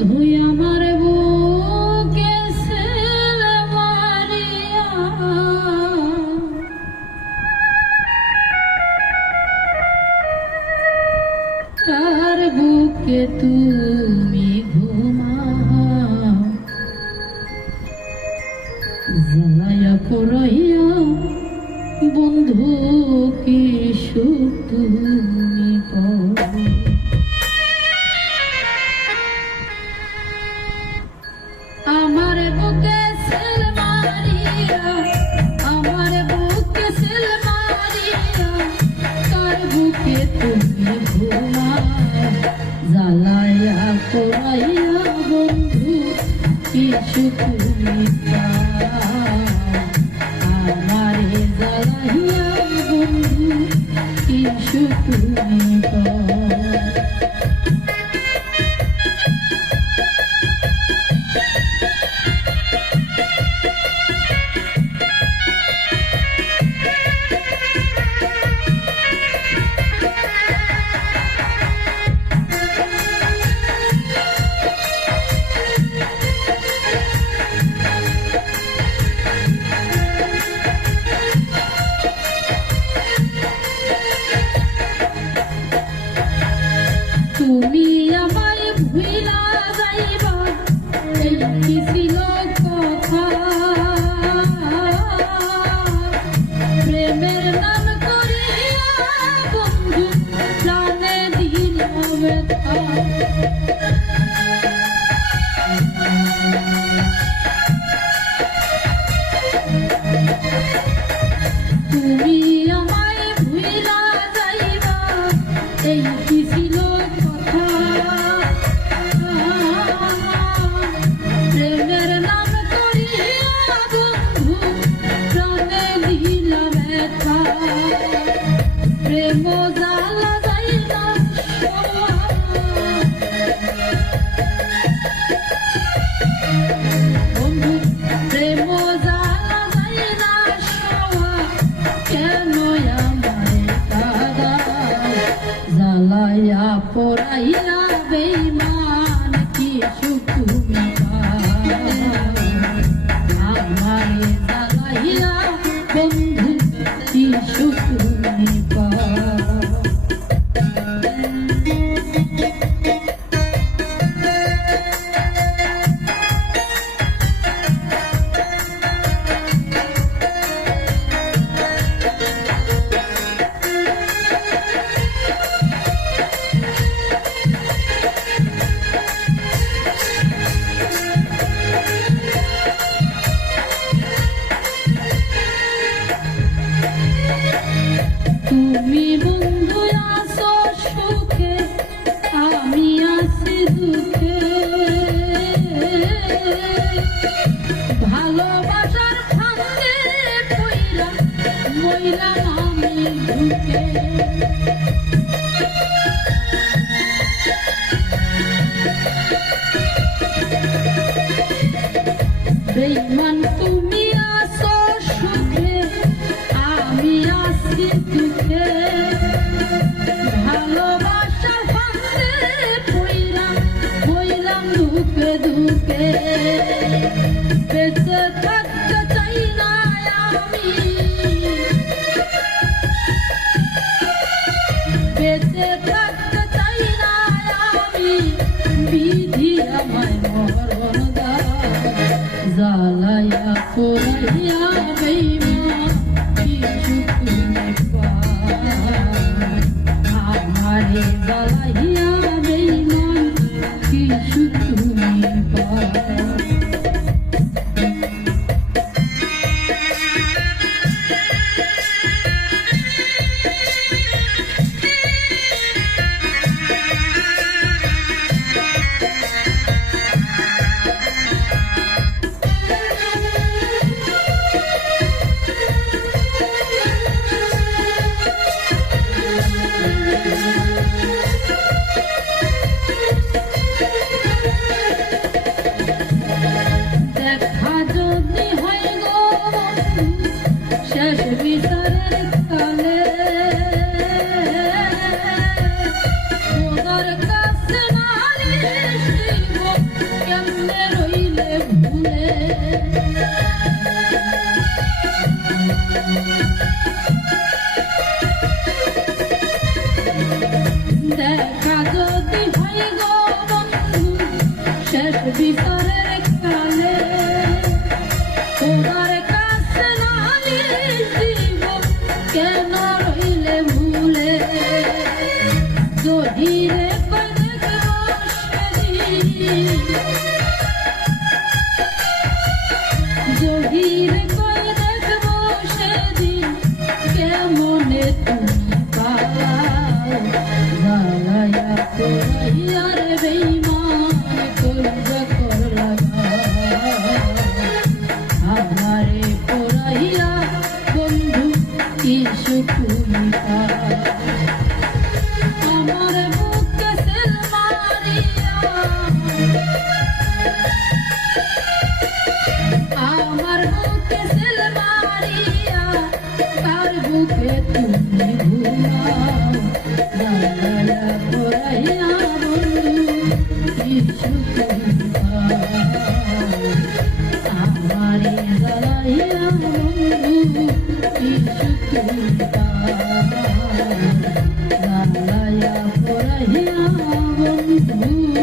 বন্ধুই আমার বুকে ছিল মারিয়া, কার বুকে তুমি ঘুমাও, জ্বালায়া পোড়াইয়া বন্ধু কি সুখ তুমি পাও। আমার বুকে ছিল মারিয়া, আমার বুকে ছিল মারিয়া, কার বুকে তুমি ঘুমাও, জ্বালায়া পোড়াইয়া বন্ধু কি সুখ তুমি পাও। আমারে জ্বালাইয়া বন্ধু কি সুখ তুমি পাও। তুমি আমায় ভুলা যাইবা, এই কি ছিল কথা, প্রেমের নাম করিয়া বন্ধু প্রাণে দিলাম ব্যথা। তুমি আমায় ভুলা যাইবা, এই কি ছিল কথা, প্রেমের নাম করিয়া বন্ধু প্রাণে দিলাম ব্যথা। প্রেম জ্বালা যাইলা বন্ধু, প্রেম জ্বালা যাইলা সওয়া, কেন আমায় কাঁদাও, জ্বালায়া পোড়াইয়া বেঈমান কি সুখ তুমি পাও। আমারে জ্বালাইয়া বন্ধু কি সুখ তুমি পাও। তুমি বন্ধু আছো সুখে, আমি আছি দুঃখে, ভালোবাসার ফাঁদে পইরা মইরা আমি ঢুকে। বেঈমান তুমি আছো সুখে, আমি আছি দুঃখে, ভালোবাসার ফাঁদে পইরা হইলাম দুঃখে দুঃখে। বেঁচে থাকতে চাই না আমি, বেঁচে থাকতে চাই না আমি, বিধি আমায় মরণ দাও, জ্বালাইয়া পোড়াইয়া বেঈমান কি সুখ তুমি পাও। আমারে জ্বালাইয়া বেঈমান কি সুখ তুমি পাও। তোমার কাছে নালিশ দিব শেষ বিচারের কালে তোমার কাছে নালিশ দিব কেন রইলে ভুলে যদি রে যদি রে কই দেখবো সেদিন কেমনে তুমি পাও জ্বালায়া পোড়াইয়া রে বেঈমান কইরা করলা আমারে পোড়াইয়া বন্ধু কি সুখ তুমি পাও আমার বুকে সেল মারিয়া আমার বুকে সেল মারিয়া তার বুকে তুমি ঘুমাও জ্বালায়া পোড়াইয়া বন্ধু কি সুখ তুমি পাও আমারে জ্বালাইয়া বন্ধু কি সুখ তুমি পাও জ্বালায়া পোড়াইয়া বন্ধু